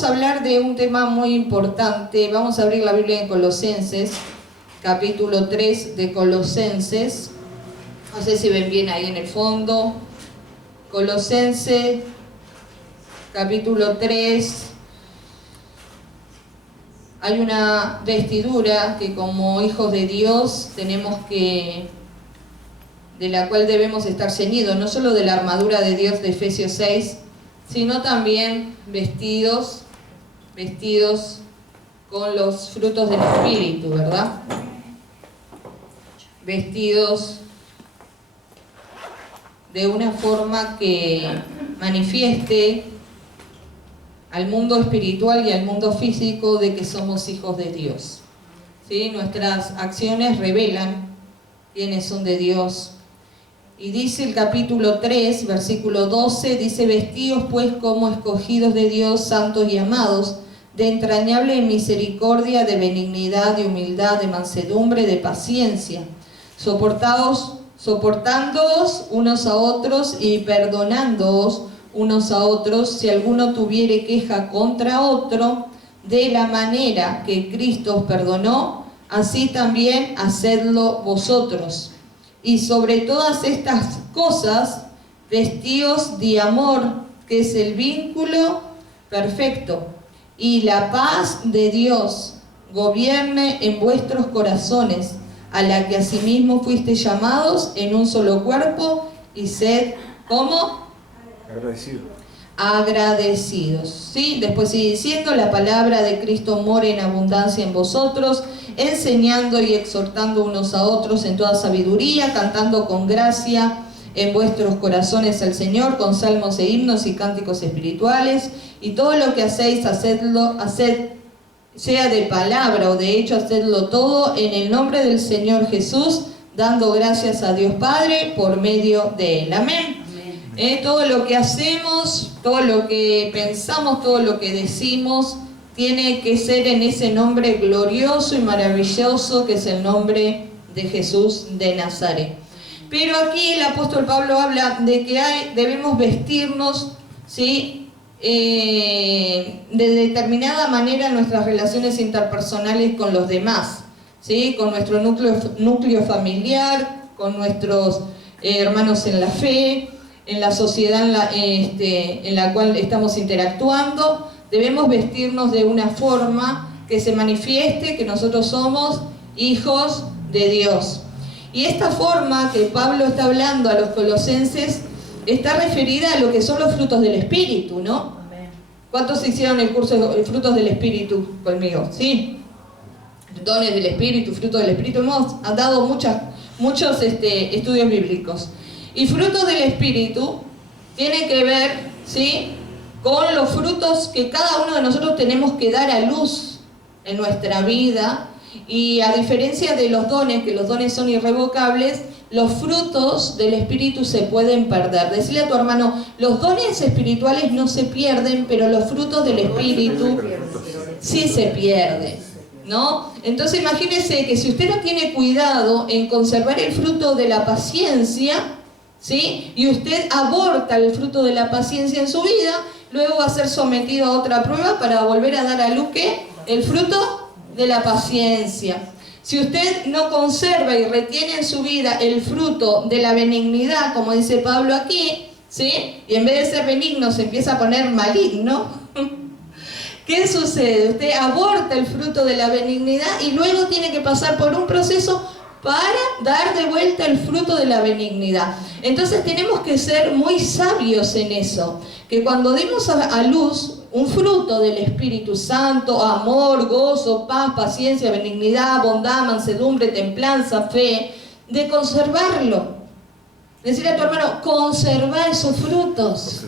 vamos a hablar de un tema muy importante. Vamos a abrir la Biblia en Colosenses, capítulo 3 de Colosenses. No sé si ven bien ahí en el fondo. Colosenses, capítulo 3. Hay una vestidura que como hijos de Dios de la cual debemos estar ceñidos, no solo de la armadura de Dios de Efesios 6, sino también vestidos con los frutos del Espíritu, ¿verdad? Vestidos de una forma que manifieste al mundo espiritual y al mundo físico de que somos hijos de Dios. ¿Sí? Nuestras acciones revelan quiénes son de Dios. Y dice el capítulo 3, versículo 12, dice: vestíos pues como escogidos de Dios, santos y amados, de entrañable misericordia, de benignidad, de humildad, de mansedumbre, de paciencia, soportándoos unos a otros y perdonándoos unos a otros, si alguno tuviere queja contra otro, de la manera que Cristo os perdonó, así también hacedlo vosotros. Y sobre todas estas cosas, vestíos de amor, que es el vínculo perfecto, y la paz de Dios gobierne en vuestros corazones, a la que asimismo fuisteis llamados en un solo cuerpo, y sed, ¿cómo? Agradecidos. ¿Sí? Después sigue diciendo: la palabra de Cristo mora en abundancia en vosotros, enseñando y exhortando unos a otros en toda sabiduría, cantando con gracia en vuestros corazones al Señor, con salmos e himnos y cánticos espirituales, y todo lo que hacéis, haced, sea de palabra o de hecho, hacedlo todo en el nombre del Señor Jesús, dando gracias a Dios Padre por medio de Él. Amén. Todo lo que hacemos, todo lo que pensamos, todo lo que decimos, tiene que ser en ese nombre glorioso y maravilloso que es el nombre de Jesús de Nazaret. Pero aquí el apóstol Pablo habla de que debemos vestirnos, ¿sí? De determinada manera en nuestras relaciones interpersonales con los demás, ¿sí? Con nuestro núcleo familiar, con nuestros hermanos en la fe, en la sociedad en la cual estamos interactuando. Debemos vestirnos de una forma que se manifieste que nosotros somos hijos de Dios. Y esta forma que Pablo está hablando a los colosenses está referida a lo que son los frutos del Espíritu, ¿no? ¿Cuántos hicieron el curso de frutos del Espíritu conmigo? ¿Sí? Dones del Espíritu, frutos del Espíritu. Hemos dado muchos estudios bíblicos. Y frutos del Espíritu tienen que ver, ¿sí?, con los frutos que cada uno de nosotros tenemos que dar a luz en nuestra vida. Y a diferencia de los dones, que los dones son irrevocables, los frutos del Espíritu se pueden perder. Decirle a tu hermano: los dones espirituales no se pierden, pero los frutos del Espíritu sí se pierden, ¿no? Entonces imagínese que si usted no tiene cuidado en conservar el fruto de la paciencia, ¿sí?, y usted aborta el fruto de la paciencia en su vida, luego va a ser sometido a otra prueba para volver a dar a luz, ¿qué? El fruto de la paciencia. Si usted no conserva y retiene en su vida el fruto de la benignidad, como dice Pablo aquí, ¿sí?, y en vez de ser benigno se empieza a poner maligno, ¿qué sucede? Usted aborta el fruto de la benignidad y luego tiene que pasar por un proceso para dar de vuelta el fruto de la benignidad. Entonces tenemos que ser muy sabios en eso, que cuando demos a luz un fruto del Espíritu Santo, amor, gozo, paz, paciencia, benignidad, bondad, mansedumbre, templanza, fe, de conservarlo. Decirle a tu hermano: conserva esos frutos.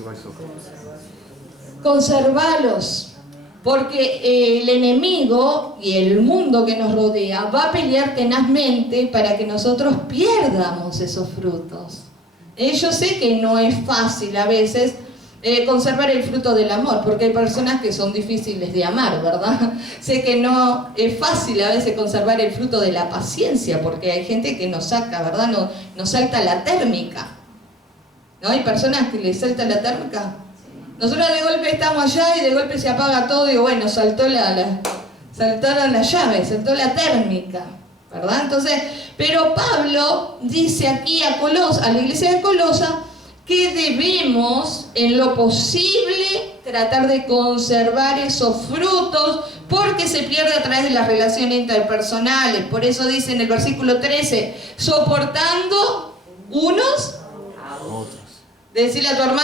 Conservalos. Porque el enemigo y el mundo que nos rodea va a pelear tenazmente para que nosotros pierdamos esos frutos. Yo sé que no es fácil a veces conservar el fruto del amor, porque hay personas que son difíciles de amar, ¿verdad? Sé que no es fácil a veces conservar el fruto de la paciencia, porque hay gente que nos saca, ¿verdad? Nos salta la térmica. ¿No? Hay personas que les salta la térmica. Nosotros de golpe estamos allá y de golpe se apaga todo y digo, bueno, saltaron las llaves, saltó la térmica, ¿verdad? Entonces, pero Pablo dice aquí a la iglesia de Colosa, que debemos, en lo posible, tratar de conservar esos frutos, porque se pierde a través de las relaciones interpersonales. Por eso dice en el versículo 13, soportando unos a otros. Decirle a tu hermano,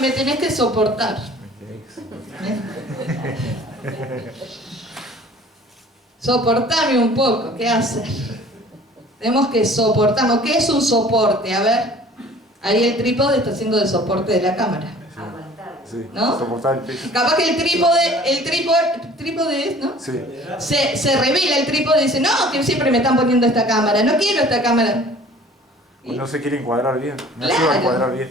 me tenés que soportar. Soportame un poco, ¿qué hacer? Tenemos que soportarnos. ¿Qué es un soporte? A ver. Ahí el trípode está haciendo de soporte de la cámara. Sí, ¿No? soportar el peso. Capaz que el trípode es, ¿no? Sí. Se revela el trípode y dice, no, que siempre me están poniendo esta cámara, no quiero esta cámara. Pues no se quiere encuadrar bien. Me Claro. ayuda a encuadrar bien.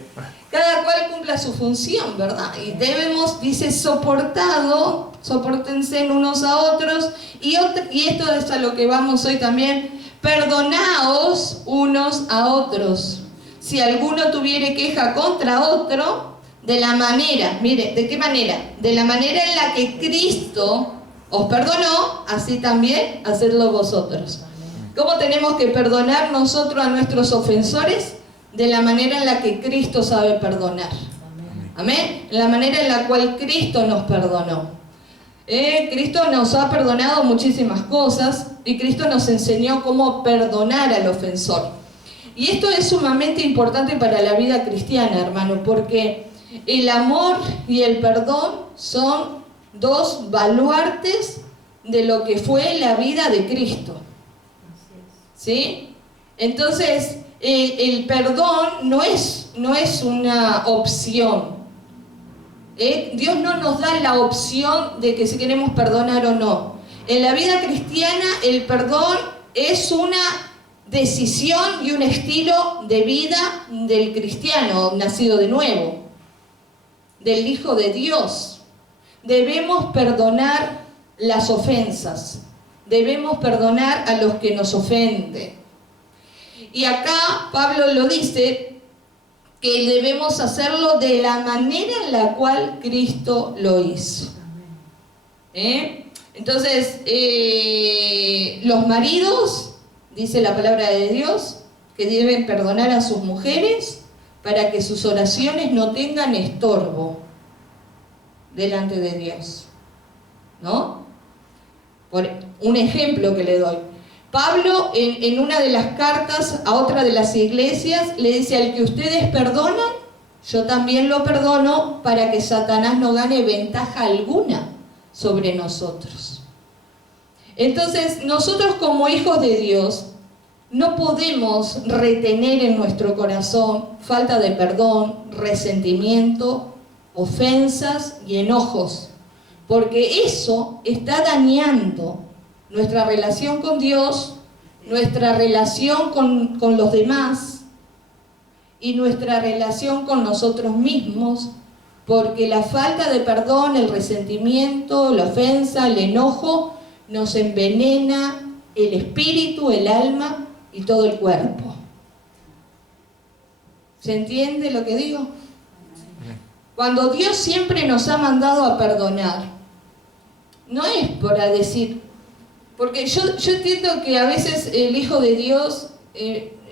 Cada cual cumpla su función, ¿verdad? Y debemos, dice, soportense unos a otros. Y esto es a lo que vamos hoy también, perdonaos unos a otros. Si alguno tuviere queja contra otro, de la manera, mire, ¿de qué manera? De la manera en la que Cristo os perdonó, así también hacedlo vosotros. ¿Cómo tenemos que perdonar nosotros a nuestros ofensores? De la manera en la que Cristo sabe perdonar. Amén. La manera en la cual Cristo nos perdonó. Cristo nos ha perdonado muchísimas cosas y Cristo nos enseñó cómo perdonar al ofensor. Y esto es sumamente importante para la vida cristiana, hermano, porque el amor y el perdón son dos baluartes de lo que fue la vida de Cristo. ¿Sí? Entonces, el perdón no es una opción. Dios no nos da la opción de que si queremos perdonar o no. En la vida cristiana, el perdón es una decisión y un estilo de vida del cristiano nacido de nuevo, del Hijo de Dios. Debemos perdonar las ofensas, debemos perdonar a los que nos ofenden. Y acá Pablo lo dice, que debemos hacerlo de la manera en la cual Cristo lo hizo. Entonces, los maridos, dice la palabra de Dios, que deben perdonar a sus mujeres para que sus oraciones no tengan estorbo delante de Dios. ¿No? Por un ejemplo que le doy. Pablo, en una de las cartas a otra de las iglesias, le dice, al que ustedes perdonan, yo también lo perdono, para que Satanás no gane ventaja alguna sobre nosotros. Entonces, nosotros como hijos de Dios, no podemos retener en nuestro corazón falta de perdón, resentimiento, ofensas y enojos, porque eso está dañando nuestra relación con Dios, nuestra relación con los demás y nuestra relación con nosotros mismos, porque la falta de perdón, el resentimiento, la ofensa, el enojo, nos envenena el espíritu, el alma y todo el cuerpo. ¿Se entiende lo que digo? Cuando Dios siempre nos ha mandado a perdonar, no es para decir, porque yo entiendo que a veces el Hijo de Dios,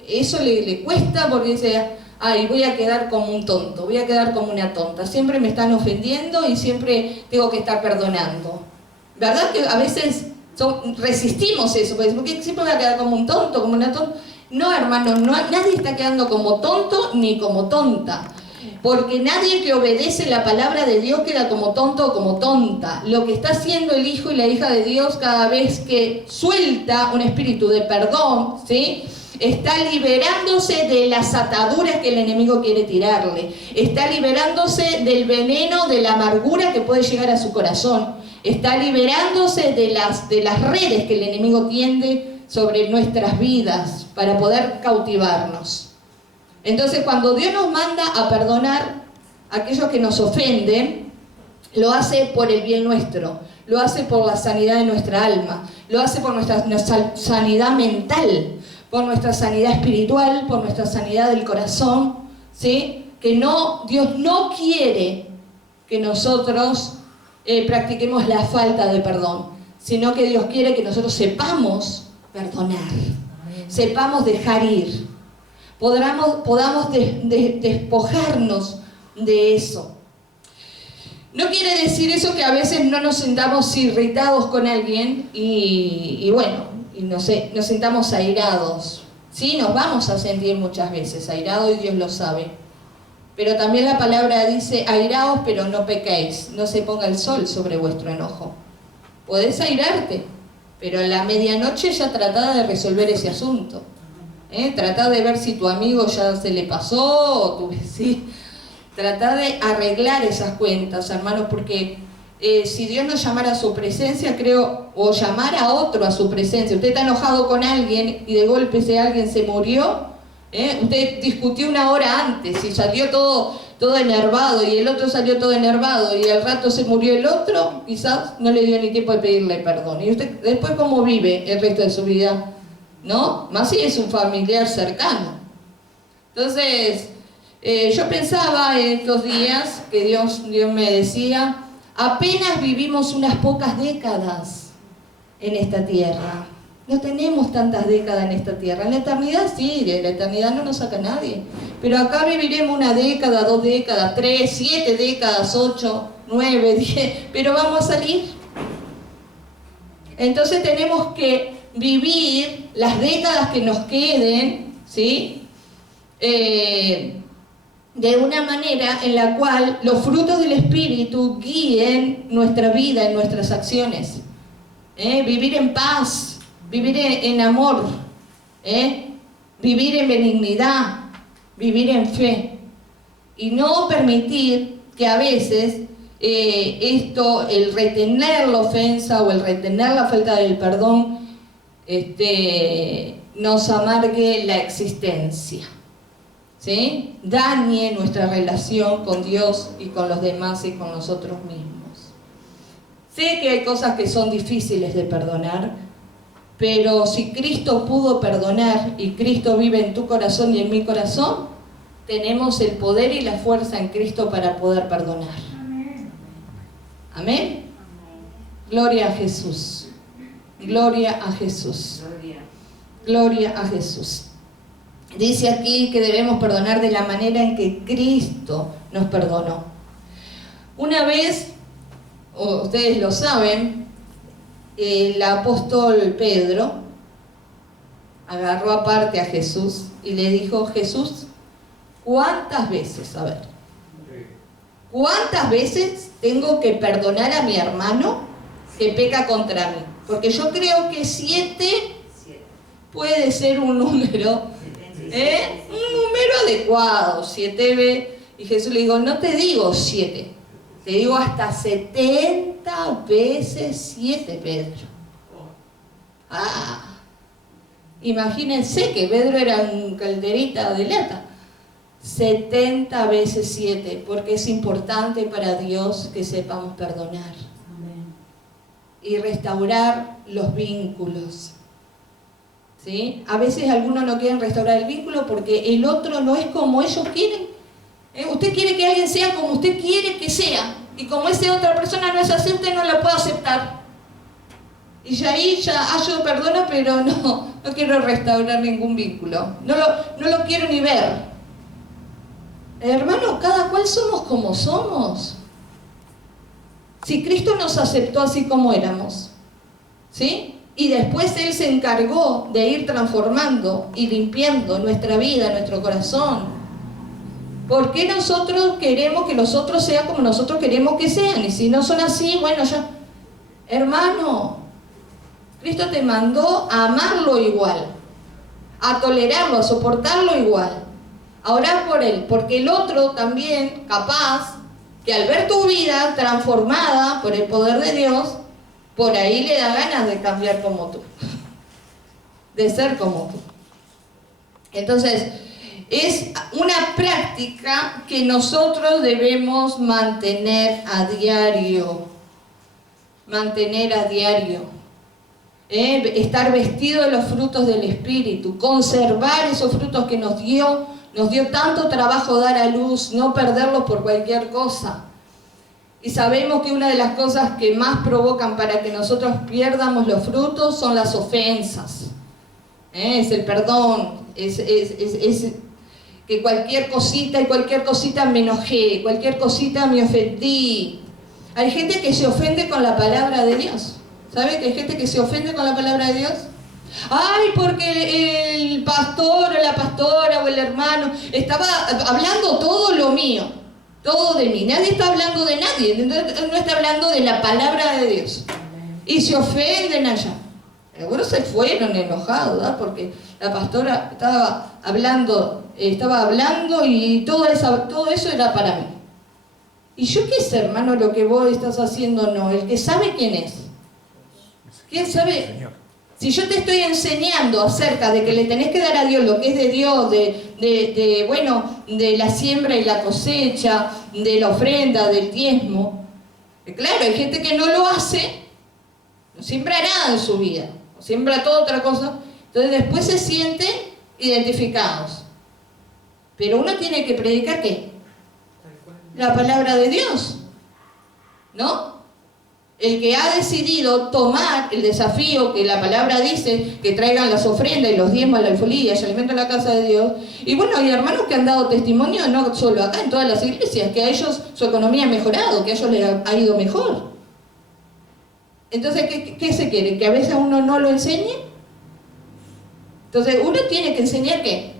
eso le cuesta, porque dice, ay, voy a quedar como un tonto, voy a quedar como una tonta, siempre me están ofendiendo y siempre tengo que estar perdonando. ¿Verdad que a veces resistimos eso? Porque siempre voy a quedar como un tonto, como una tonta. No, hermano, nadie está quedando como tonto ni como tonta. Porque nadie que obedece la palabra de Dios queda como tonto o como tonta. Lo que está haciendo el hijo y la hija de Dios cada vez que suelta un espíritu de perdón, ¿sí?, está liberándose de las ataduras que el enemigo quiere tirarle. Está liberándose del veneno, de la amargura que puede llegar a su corazón. Está liberándose de las redes que el enemigo tiende sobre nuestras vidas para poder cautivarnos. Entonces, cuando Dios nos manda a perdonar a aquellos que nos ofenden, lo hace por el bien nuestro, lo hace por la sanidad de nuestra alma, lo hace por nuestra sanidad mental, por nuestra sanidad espiritual, por nuestra sanidad del corazón, ¿sí? Que Dios no quiere que nosotros practiquemos la falta de perdón, sino que Dios quiere que nosotros sepamos perdonar, sepamos dejar ir, podamos despojarnos de eso. No quiere decir eso que a veces no nos sintamos irritados con alguien y nos sintamos airados. Sí, nos vamos a sentir muchas veces airados y Dios lo sabe. Pero también la palabra dice, airaos pero no pequéis, no se ponga el sol sobre vuestro enojo. Podés airarte, pero a la medianoche ya tratá de resolver ese asunto. Tratá de ver si tu amigo ya se le pasó o tu vecino. Tratá de arreglar esas cuentas, hermanos, porque si Dios nos llamara a su presencia, o llamara a otro a su presencia, usted está enojado con alguien y de golpe ese alguien se murió, usted discutió una hora antes y salió todo enervado y el otro salió todo enervado y al rato se murió el otro, quizás no le dio ni tiempo de pedirle perdón. ¿Y usted después cómo vive el resto de su vida? ¿No? Más si es un familiar cercano. Entonces, yo pensaba en estos días que Dios me decía, apenas vivimos unas pocas décadas en esta tierra. No tenemos tantas décadas en esta tierra. En la eternidad sí, de la eternidad no nos saca nadie. Pero acá viviremos una década, 2 décadas, 3, 7 décadas, 8, 9, 10, pero vamos a salir. Entonces tenemos que vivir las décadas que nos queden, ¿sí? De una manera en la cual los frutos del Espíritu guíen nuestra vida, en nuestras acciones. Vivir en paz, vivir en amor, vivir en benignidad, vivir en fe. Y no permitir que a veces el retener la ofensa o el retener la falta del perdón nos amargue la existencia. ¿Sí? Dañe nuestra relación con Dios y con los demás y con nosotros mismos. Sé que hay cosas que son difíciles de perdonar, pero si Cristo pudo perdonar y Cristo vive en tu corazón y en mi corazón, tenemos el poder y la fuerza en Cristo para poder perdonar. ¿Amén? Gloria a Jesús. Gloria a Jesús. Gloria a Jesús. Dice aquí que debemos perdonar de la manera en que Cristo nos perdonó. Una vez, ustedes lo saben, el apóstol Pedro agarró aparte a Jesús y le dijo, Jesús, ¿cuántas veces, cuántas veces tengo que perdonar a mi hermano que peca contra mí? Porque yo creo que 7 puede ser un número. Un número adecuado, 7 veces. Y Jesús le dijo, no te digo 7, te digo hasta 70 veces 7, Pedro. Imagínense que Pedro era un calderita de lata. 70 veces 7, porque es importante para Dios que sepamos perdonar. Amén. Y restaurar los vínculos. ¿Sí? A veces algunos no quieren restaurar el vínculo porque el otro no es como ellos quieren. Usted quiere que alguien sea como usted quiere que sea. Y como esa otra persona no es así, usted no la puede aceptar. Y ahí yo perdono, pero no quiero restaurar ningún vínculo. No lo quiero ni ver. Hermano, cada cual somos como somos. Si Cristo nos aceptó así como éramos, ¿sí? Y después Él se encargó de ir transformando y limpiando nuestra vida, nuestro corazón. ¿Por qué nosotros queremos que los otros sean como nosotros queremos que sean? Y si no son así, bueno, ya. Hermano, Cristo te mandó a amarlo igual, a tolerarlo, a soportarlo igual, a orar por él, porque el otro también capaz que al ver tu vida transformada por el poder de Dios, por ahí le da ganas de cambiar como tú, de ser como tú. Entonces, es una práctica que nosotros debemos mantener a diario. Mantener a diario. Estar vestido de los frutos del Espíritu. Conservar esos frutos que nos dio tanto trabajo dar a luz. No perderlos por cualquier cosa. Y sabemos que una de las cosas que más provocan para que nosotros pierdamos los frutos son las ofensas. Es el perdón, es que cualquier cosita me enojé, cualquier cosita me ofendí. Hay gente que se ofende con la palabra de Dios. ¿Sabe que hay gente que se ofende con la palabra de Dios? Ay, porque el pastor o la pastora o el hermano estaba hablando todo lo mío, todo de mí. Nadie está hablando de nadie, no está hablando de la palabra de Dios. Y se ofenden allá. Algunos se fueron enojados, ¿verdad? Porque la pastora estaba hablando y todo eso era para mí. Y yo qué sé, hermano, lo que vos estás haciendo, no. El que sabe quién es. ¿Quién sabe? Si yo te estoy enseñando acerca de que le tenés que dar a Dios lo que es de Dios, de la siembra y la cosecha, de la ofrenda, del diezmo. Claro, hay gente que no lo hace, no siembra nada en su vida, siembra toda otra cosa. Entonces después se sienten identificados. Pero uno tiene que predicar ¿qué? La palabra de Dios, ¿no? El que ha decidido tomar el desafío que la palabra dice, que traigan las ofrendas y los diezmos, la alfolía y el alimento a la casa de Dios. Y bueno, hay hermanos que han dado testimonio, no solo acá, en todas las iglesias, que a ellos su economía ha mejorado, que a ellos les ha ido mejor. Entonces, ¿qué se quiere? ¿Que a veces uno no lo enseñe? Entonces, uno tiene que enseñar ¿qué?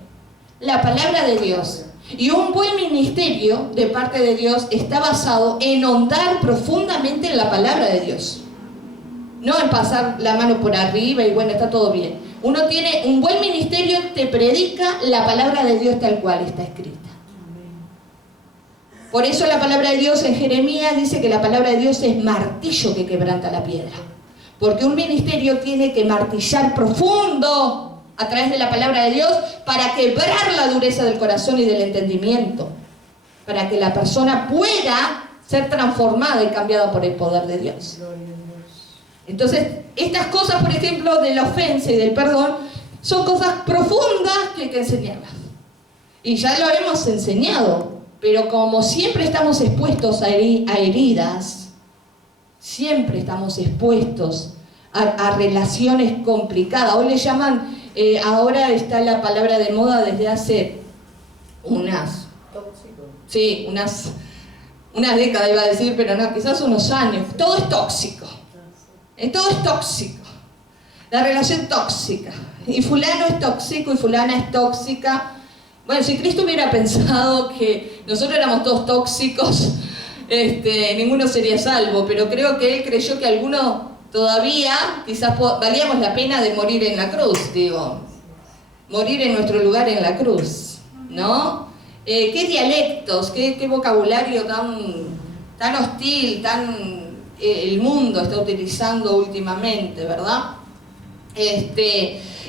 La palabra de Dios. Y un buen ministerio de parte de Dios está basado en ahondar profundamente en la palabra de Dios. No en pasar la mano por arriba y bueno, está todo bien. Uno tiene un buen ministerio, te predica la palabra de Dios tal cual está escrita. Por eso la palabra de Dios en Jeremías dice que la palabra de Dios es martillo que quebranta la piedra. Porque un ministerio tiene que martillar profundo a través de la palabra de Dios para quebrar la dureza del corazón y del entendimiento, para que la persona pueda ser transformada y cambiada por el poder de Dios. Entonces, estas cosas, por ejemplo, de la ofensa y del perdón, son cosas profundas que hay que enseñarlas. Y ya lo hemos enseñado, pero como siempre estamos expuestos a heridas, siempre estamos expuestos a relaciones complicadas. Hoy le llaman... ahora está la palabra de moda desde hace unas décadas iba a decir, pero no, quizás unos años. Todo es tóxico. Todo es tóxico. La relación tóxica. Y fulano es tóxico y fulana es tóxica. Bueno, si Cristo hubiera pensado que nosotros éramos todos tóxicos, ninguno sería salvo, pero creo que Él creyó que alguno... todavía quizás valíamos la pena de morir en la cruz, morir en nuestro lugar en la cruz, ¿no? ¿Qué dialectos, qué vocabulario tan hostil, el mundo está utilizando últimamente, ¿verdad?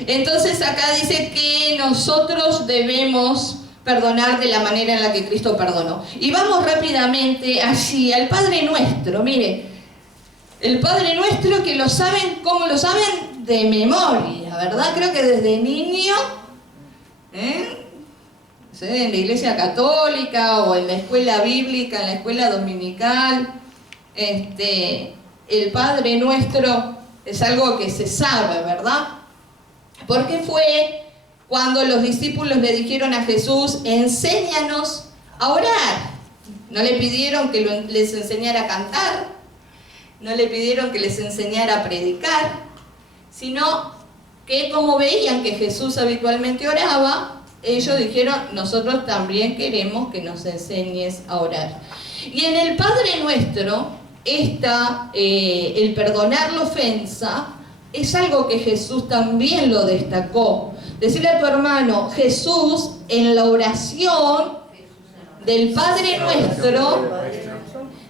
Entonces acá dice que nosotros debemos perdonar de la manera en la que Cristo perdonó. Y vamos rápidamente allí al Padre Nuestro, mire. El Padre Nuestro que lo saben, ¿cómo lo saben? De memoria, ¿verdad? Creo que desde niño, en la iglesia católica o en la escuela bíblica, en la escuela dominical, el Padre Nuestro es algo que se sabe, ¿verdad? Porque fue cuando los discípulos le dijeron a Jesús, enséñanos a orar. No le pidieron que les enseñara a cantar, no le pidieron que les enseñara a predicar, sino que como veían que Jesús habitualmente oraba, ellos dijeron, nosotros también queremos que nos enseñes a orar. Y en el Padre Nuestro, el perdonar la ofensa, es algo que Jesús también lo destacó. Decirle a tu hermano, Jesús en la oración del Padre Nuestro,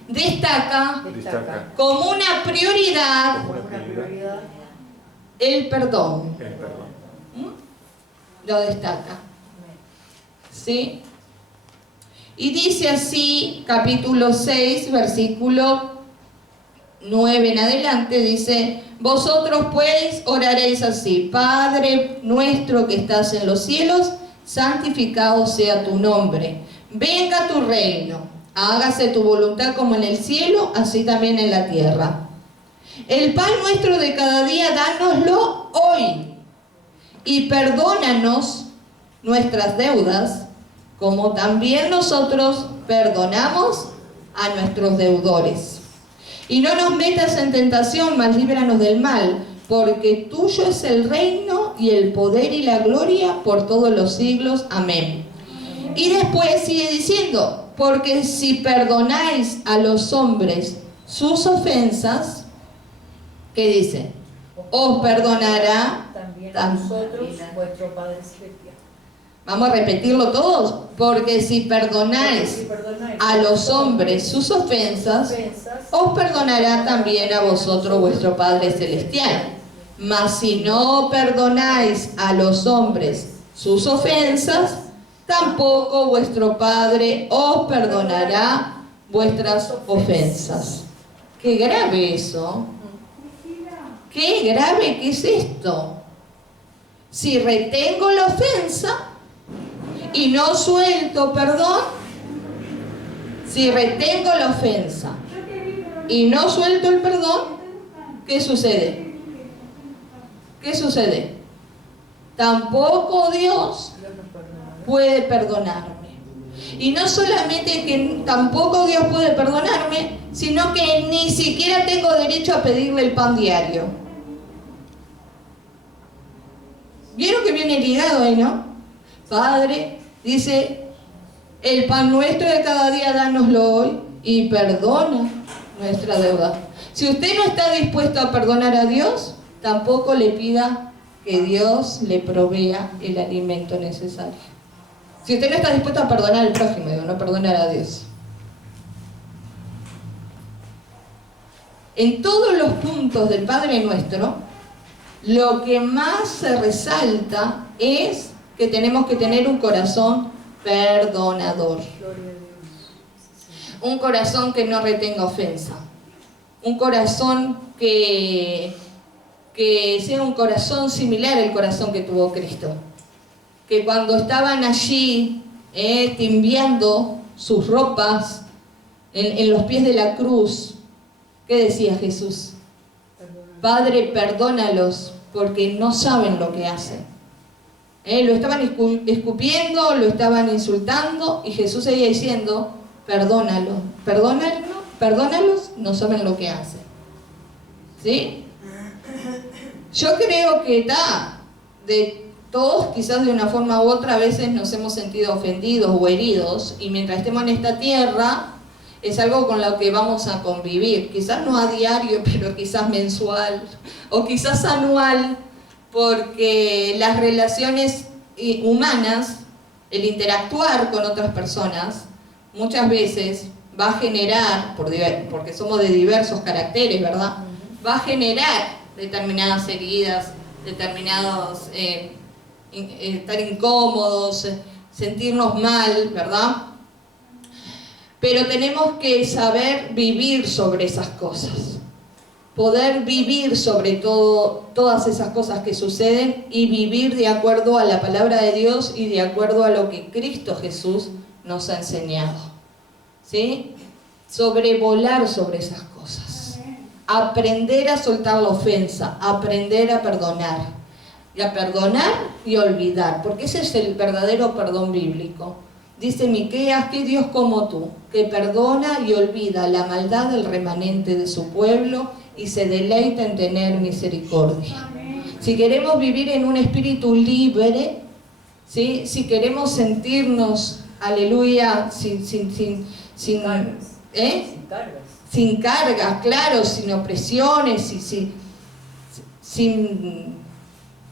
destaca como una prioridad el perdón. Lo destaca. ¿Sí? Y dice así, capítulo 6, versículo 9 en adelante, dice, vosotros pues oraréis así, Padre nuestro que estás en los cielos, santificado sea tu nombre. Venga tu reino. Hágase tu voluntad como en el cielo, así también en la tierra. El pan nuestro de cada día, dánoslo hoy. Y perdónanos nuestras deudas, como también nosotros perdonamos a nuestros deudores. Y no nos metas en tentación, mas líbranos del mal, porque tuyo es el reino y el poder y la gloria por todos los siglos. Amén. Y después sigue diciendo, porque si perdonáis a los hombres sus ofensas, ¿qué dice? Os perdonará también a vosotros, vuestro Padre Celestial. Vamos a repetirlo todos. Porque si perdonáis a los hombres sus ofensas, os perdonará también a vosotros vuestro Padre Celestial. Mas si no perdonáis a los hombres sus ofensas, tampoco vuestro Padre os perdonará vuestras ofensas. Qué grave eso. Qué grave que es esto. Si retengo la ofensa y no suelto perdón, si retengo la ofensa y no suelto el perdón, ¿qué sucede? ¿Qué sucede? Tampoco Dios puede perdonarme. Y no solamente que tampoco Dios puede perdonarme, sino que ni siquiera tengo derecho a pedirle el pan diario. ¿Vieron que viene ligado ahí, no? Padre, dice, el pan nuestro de cada día dánoslo hoy y perdona nuestra deuda. Si usted no está dispuesto a perdonar a Dios, tampoco le pida que Dios le provea el alimento necesario. Si usted no está dispuesto a perdonar al prójimo, no perdonar a Dios. En todos los puntos del Padre Nuestro, lo que más se resalta es que tenemos que tener un corazón perdonador. Un corazón que no retenga ofensa. Un corazón que sea un corazón similar al corazón que tuvo Cristo. Que cuando estaban allí timbiando sus ropas en los pies de la cruz, ¿qué decía Jesús? Padre, perdónalos porque no saben lo que hacen. Lo estaban escupiendo, lo estaban insultando y Jesús seguía diciendo, perdónalos, no saben lo que hacen. ¿Sí? Yo creo que de todos, quizás de una forma u otra, a veces nos hemos sentido ofendidos o heridos, y mientras estemos en esta tierra, es algo con lo que vamos a convivir. Quizás no a diario, pero quizás mensual, o quizás anual, porque las relaciones humanas, el interactuar con otras personas, muchas veces va a generar, porque somos de diversos caracteres, ¿verdad? Va a generar determinadas heridas, determinados estar incómodos, sentirnos mal, ¿verdad? Pero tenemos que saber vivir sobre esas cosas, poder vivir sobre todas esas cosas que suceden y vivir de acuerdo a la palabra de Dios y de acuerdo a lo que Cristo Jesús nos ha enseñado, ¿sí? Sobrevolar sobre esas cosas, aprender a soltar la ofensa, aprender a perdonar y olvidar, porque ese es el verdadero perdón bíblico. Dice Miqueas, que Dios como tú, que perdona y olvida la maldad del remanente de su pueblo y se deleita en tener misericordia. Si queremos vivir en un espíritu libre, ¿sí? Si queremos sentirnos, aleluya, sin cargas, claro, sin opresiones, sin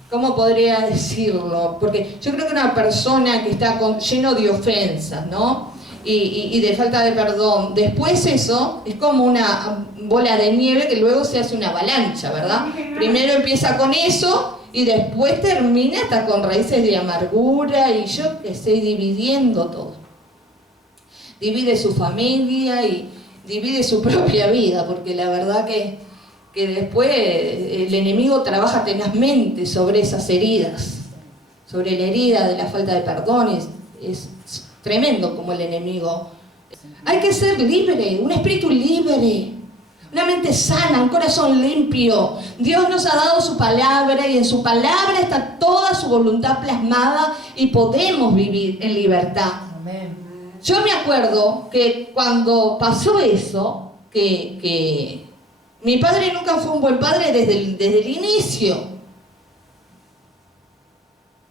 ¿cómo podría decirlo? Porque yo creo que una persona que está lleno de ofensas, ¿no? Y de falta de perdón, después eso es como una bola de nieve que luego se hace una avalancha, ¿verdad? Primero empieza con eso y después termina hasta con raíces de amargura y yo que sé, dividiendo todo. Divide su familia y divide su propia vida, porque la verdad que después el enemigo trabaja tenazmente sobre esas heridas, sobre la herida de la falta de perdón. Es tremendo como el enemigo Hay que ser libre, un espíritu libre, una mente sana, un corazón limpio. Dios nos ha dado su palabra y en su palabra está toda su voluntad plasmada y podemos vivir en libertad. Amén. Yo me acuerdo que cuando pasó eso, que mi padre nunca fue un buen padre desde el inicio.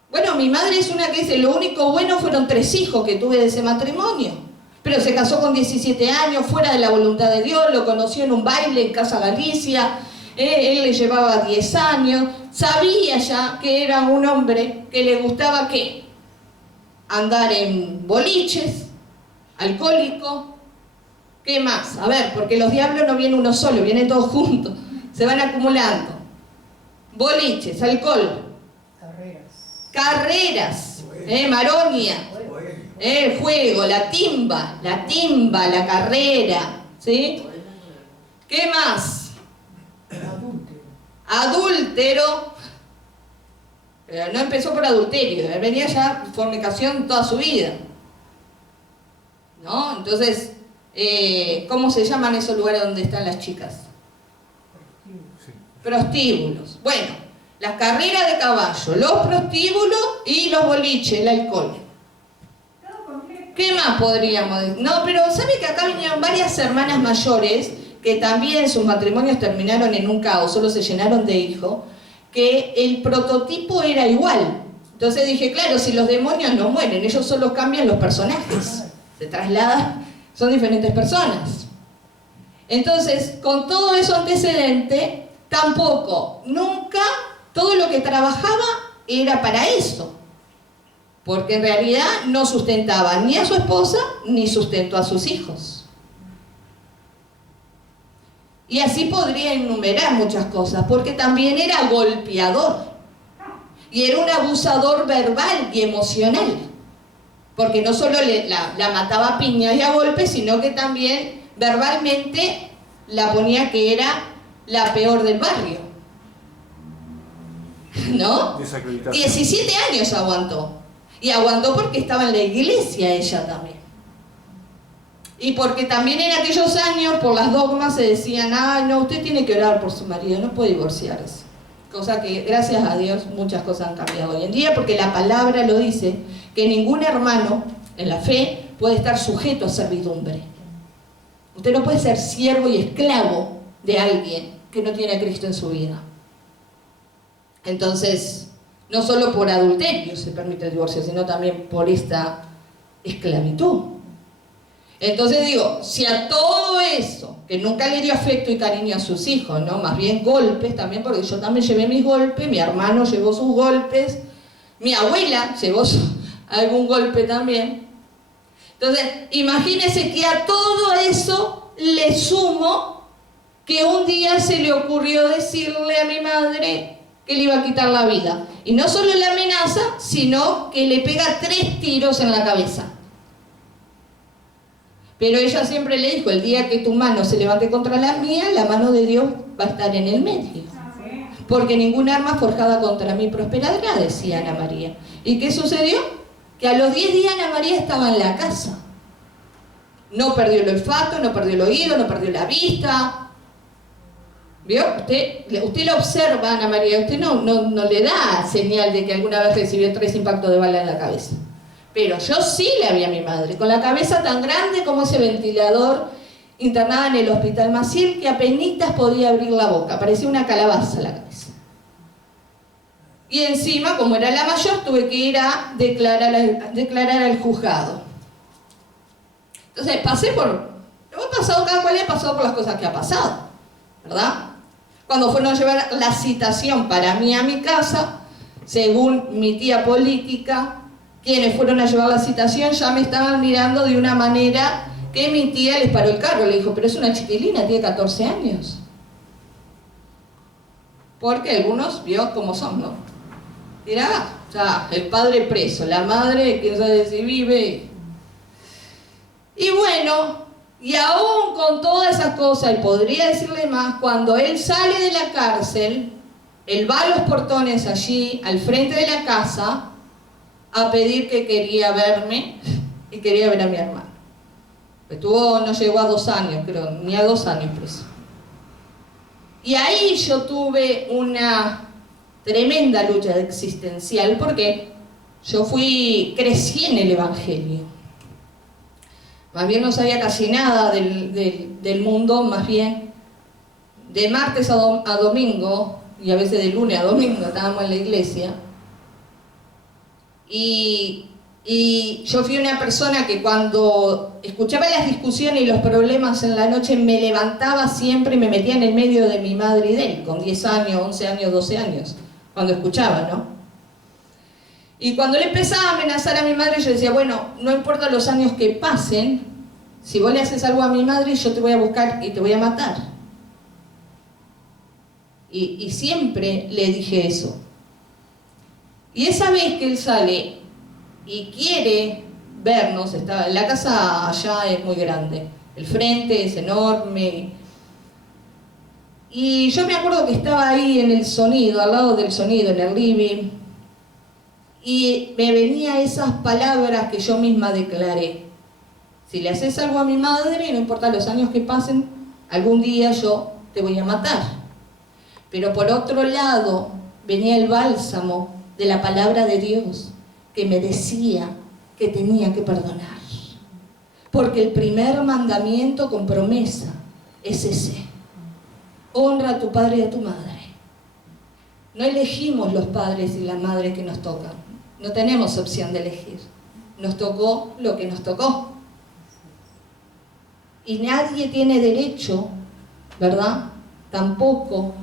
Bueno, mi madre es una que dice, lo único bueno fueron 3 hijos que tuve de ese matrimonio. Pero se casó con 17 años, fuera de la voluntad de Dios, lo conoció en un baile en Casa Galicia, él le llevaba 10 años, sabía ya que era un hombre que le gustaba, ¿qué? Andar en boliches, alcohólico, ¿qué más? A ver, porque los diablos no vienen uno solo, vienen todos juntos, se van acumulando. Boliches, alcohol, carreras, maronia, el juego, la timba, la carrera, ¿sí? ¿Qué más? Adúltero. Pero no empezó por adulterio, él venía ya fornicación toda su vida, ¿no? Entonces, ¿cómo se llaman esos lugares donde están las chicas? Prostíbulos. Bueno, las carreras de caballo, los prostíbulos y los boliches, el alcohol. ¿Qué más podríamos decir? No, pero ¿sabe que acá vinieron varias hermanas mayores que también sus matrimonios terminaron en un caos, solo se llenaron de hijos, que el prototipo era igual? Entonces dije, claro, si los demonios no mueren, ellos solo cambian los personajes, se trasladan, son diferentes personas. Entonces, con todo eso antecedente, tampoco, nunca, todo lo que trabajaba era para eso. Porque en realidad no sustentaba ni a su esposa, ni sustentó a sus hijos. Y así podría enumerar muchas cosas, porque también era golpeador. Y era un abusador verbal y emocional. Porque no solo la mataba a piñas y a golpes, sino que también verbalmente la ponía que era la peor del barrio. ¿No? 17 años aguantó. Y aguantó porque estaba en la iglesia ella también. Y porque también en aquellos años, por las dogmas, se decían, no, usted tiene que orar por su marido, no puede divorciarse. Cosa que, gracias a Dios, muchas cosas han cambiado hoy en día, porque la palabra lo dice, que ningún hermano en la fe puede estar sujeto a servidumbre. Usted no puede ser siervo y esclavo de alguien que no tiene a Cristo en su vida. Entonces, no solo por adulterio se permite el divorcio, sino también por esta esclavitud. Entonces digo, si a todo eso, que nunca le dio afecto y cariño a sus hijos, ¿no? Más bien golpes también, porque yo también llevé mis golpes, mi hermano llevó sus golpes, mi abuela llevó algún golpe también. Entonces, imagínense que a todo eso le sumo que un día se le ocurrió decirle a mi madre que le iba a quitar la vida. Y no solo la amenaza, sino que le pega 3 tiros en la cabeza. Pero ella siempre le dijo, el día que tu mano se levante contra la mía, la mano de Dios va a estar en el medio. Porque ninguna arma forjada contra mí prosperará, decía Ana María. ¿Y qué sucedió? Que a los 10 días Ana María estaba en la casa. No perdió el olfato, no perdió el oído, no perdió la vista. ¿Vio? Usted la observa, Ana María, usted no le da señal de que alguna vez recibió 3 impactos de bala en la cabeza. Pero yo sí la vi a mi madre, con la cabeza tan grande como ese ventilador, internada en el hospital Maciel, que apenitas podía abrir la boca, parecía una calabaza la cabeza. Y encima, como era la mayor, tuve que ir a declarar al juzgado. Entonces, cada cual ha pasado por las cosas que ha pasado, ¿verdad? Cuando fueron a llevar la citación para mí a mi casa, según mi tía política, quienes fueron a llevar la citación ya me estaban mirando de una manera que mi tía les paró el carro. Le dijo, pero es una chiquilina, tiene 14 años. Porque algunos, vio cómo son, ¿no? Dirá, ya, el padre preso, la madre, quién sabe si vive. Y bueno, y aún con todas esas cosas, y podría decirle más, cuando él sale de la cárcel, él va a los portones allí, al frente de la casa, a pedir que quería verme y quería ver a mi hermano. No llegó a 2 años, creo, ni a 2 años preso. Y ahí yo tuve una tremenda lucha existencial porque yo crecí en el Evangelio. Más bien no sabía casi nada del mundo, más bien de martes a domingo, y a veces de lunes a domingo estábamos en la iglesia. Y yo fui una persona que cuando escuchaba las discusiones y los problemas en la noche me levantaba siempre y me metía en el medio de mi madre y de él, con 10 años, 11 años, 12 años, cuando escuchaba, ¿no? Y cuando le empezaba a amenazar a mi madre, yo decía, bueno, no importa los años que pasen, si vos le haces algo a mi madre, yo te voy a buscar y te voy a matar. Y siempre le dije eso. Y esa vez que él sale y quiere vernos, la casa allá es muy grande, el frente es enorme, y yo me acuerdo que estaba ahí en el sonido, al lado del sonido, en el living, y me venían esas palabras que yo misma declaré: si le haces algo a mi madre, no importa los años que pasen, algún día yo te voy a matar. Pero por otro lado venía el bálsamo de la palabra de Dios, que me decía que tenía que perdonar. Porque el primer mandamiento con promesa es ese: honra a tu padre y a tu madre. No elegimos los padres y las madres que nos tocan. No tenemos opción de elegir. Nos tocó lo que nos tocó. Y nadie tiene derecho, ¿verdad?, tampoco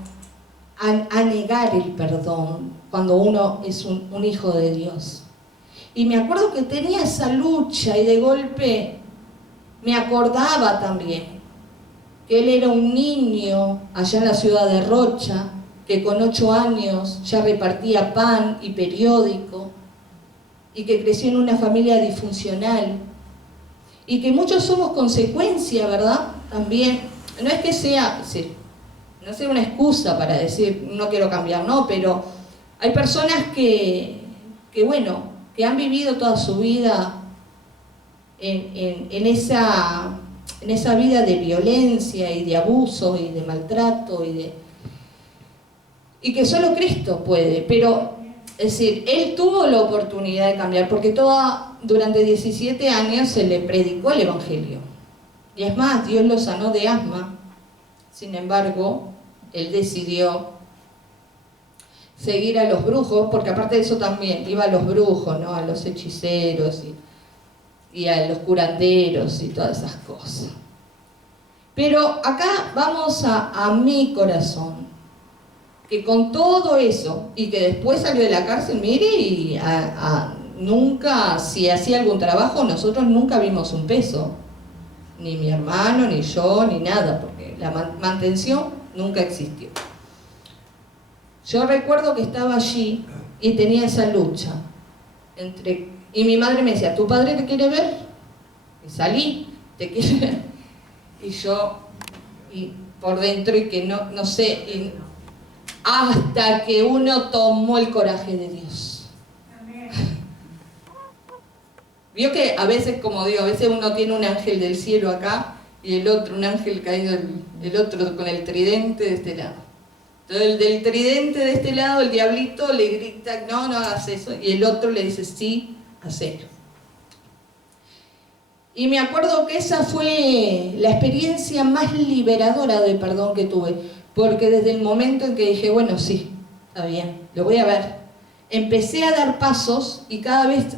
a negar el perdón cuando uno es un hijo de Dios. Y me acuerdo que tenía esa lucha y de golpe me acordaba también que él era un niño allá en la ciudad de Rocha, que con 8 años ya repartía pan y periódico, y que creció en una familia disfuncional, y que muchos somos consecuencia, ¿verdad? También, no es que sea, no sea una excusa para decir no quiero cambiar, no, pero hay personas que han vivido toda su vida en esa vida de violencia y de abuso y de maltrato y que solo Cristo puede. Pero, es decir, él tuvo la oportunidad de cambiar, porque durante 17 años se le predicó el Evangelio. Y es más, Dios lo sanó de asma. Sin embargo, él decidió seguir a los brujos, porque aparte de eso también iba a los brujos, ¿no?, a los hechiceros y a los curanderos y todas esas cosas. Pero acá vamos a mi corazón, que con todo eso, y que después salió de la cárcel, mire, y nunca, si hacía algún trabajo, nosotros nunca vimos un peso, ni mi hermano, ni yo, ni nada, porque la mantención nunca existió. Yo recuerdo que estaba allí y tenía esa lucha y mi madre me decía: ¿tu padre te quiere ver? Y salí, te quiere ver. Y yo, y por dentro, y que no sé, hasta que uno tomó el coraje de Dios. Vio que a veces, como digo, a veces uno tiene un ángel del cielo acá y el otro, un ángel caído, el otro con el tridente de este lado. Entonces el del tridente de este lado, el diablito, le grita: no hagas eso. Y el otro le dice: sí, hacelo. Y me acuerdo que esa fue la experiencia más liberadora de perdón que tuve. Porque desde el momento en que dije: bueno, sí, está bien, lo voy a ver, empecé a dar pasos, y cada vez,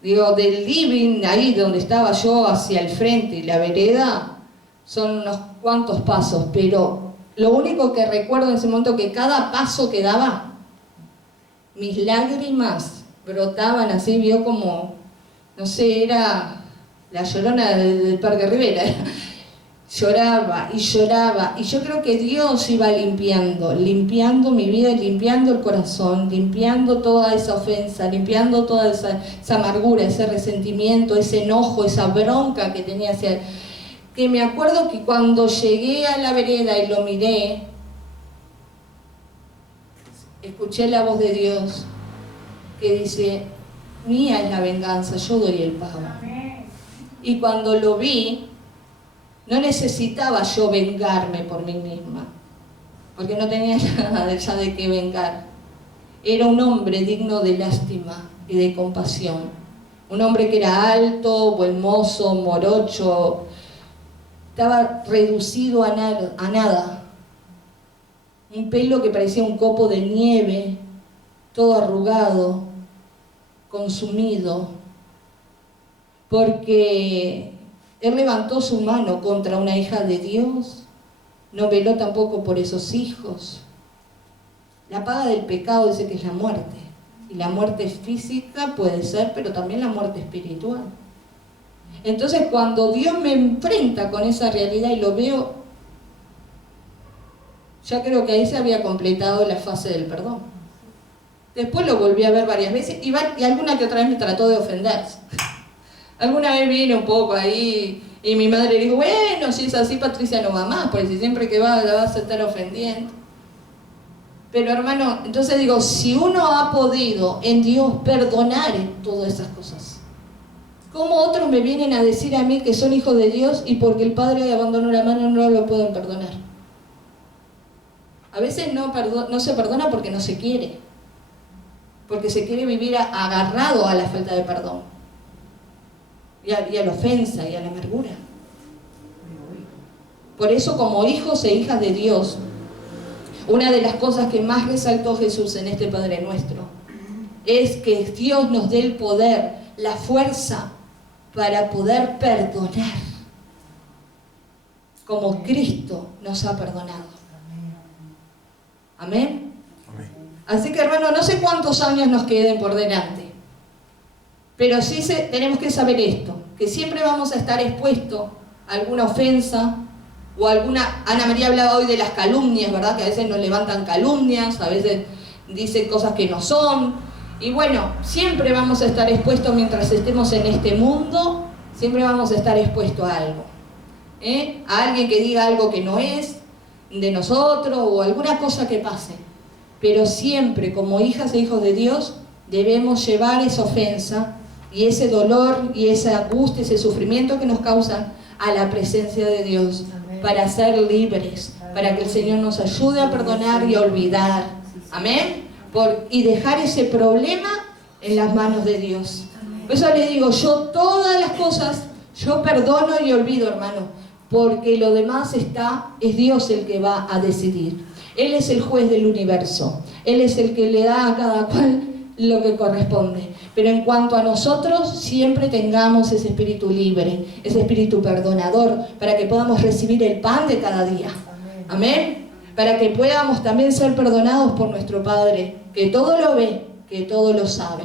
del living, ahí donde estaba yo, hacia el frente y la vereda, son unos cuantos pasos, pero lo único que recuerdo en ese momento, que cada paso que daba, mis lágrimas brotaban así, vio como, no sé, era la Llorona del Parque Rivera. Lloraba, y yo creo que Dios iba limpiando mi vida, limpiando el corazón, limpiando toda esa ofensa, limpiando toda esa amargura, ese resentimiento, ese enojo, esa bronca que tenía hacia él. Que me acuerdo que cuando llegué a la vereda y lo miré, escuché la voz de Dios que dice: mía es la venganza, yo doy el pago. Y cuando lo vi, no necesitaba yo vengarme por mí misma, porque no tenía nada ya de qué vengar. Era un hombre digno de lástima y de compasión. Un hombre que era alto, buen mozo, morocho, estaba reducido a nada. Un pelo que parecía un copo de nieve, todo arrugado, consumido, porque él levantó su mano contra una hija de Dios, no veló tampoco por esos hijos. La paga del pecado dice que es la muerte, y la muerte física puede ser, pero también la muerte espiritual. Entonces cuando Dios me enfrenta con esa realidad y lo veo, ya creo que ahí se había completado la fase del perdón. Después lo volví a ver varias veces y alguna que otra vez me trató de ofender. Alguna vez vine un poco ahí y mi madre dijo, bueno, si es así Patricia no va más, porque si siempre que va la vas a estar ofendiendo. Pero hermano, entonces digo, si uno ha podido en Dios perdonar en todas esas cosas, ¿cómo otros me vienen a decir a mí que son hijos de Dios y porque el Padre abandonó la mano no lo pueden perdonar? A veces no se perdona porque no se quiere, porque se quiere vivir agarrado a la falta de perdón, y a la ofensa y a la amargura. Por eso, como hijos e hijas de Dios, una de las cosas que más resaltó Jesús en este Padre Nuestro es que Dios nos dé el poder, la fuerza para poder perdonar, como Cristo nos ha perdonado. Amén. Así que hermano, no sé cuántos años nos queden por delante, pero sí tenemos que saber esto, que siempre vamos a estar expuestos a alguna ofensa o alguna... Ana María hablaba hoy de las calumnias, ¿verdad? Que a veces nos levantan calumnias, a veces dicen cosas que no son. Y bueno, siempre vamos a estar expuestos mientras estemos en este mundo, siempre vamos a estar expuestos a algo. A alguien que diga algo que no es de nosotros o alguna cosa que pase. Pero siempre, como hijas e hijos de Dios, debemos llevar esa ofensa y ese dolor y esa angustia, ese sufrimiento que nos causan a la presencia de Dios. Amén. Para ser libres, para que el Señor nos ayude a perdonar y a olvidar. Amén. Y dejar ese problema en las manos de Dios. Por eso le digo, yo todas las cosas, yo perdono y olvido, hermano, porque lo demás es Dios el que va a decidir. Él es el juez del universo. Él es el que le da a cada cual lo que corresponde. Pero en cuanto a nosotros, siempre tengamos ese espíritu libre, ese espíritu perdonador, para que podamos recibir el pan de cada día. Amén. Para que podamos también ser perdonados por nuestro Padre, que todo lo ve, que todo lo sabe.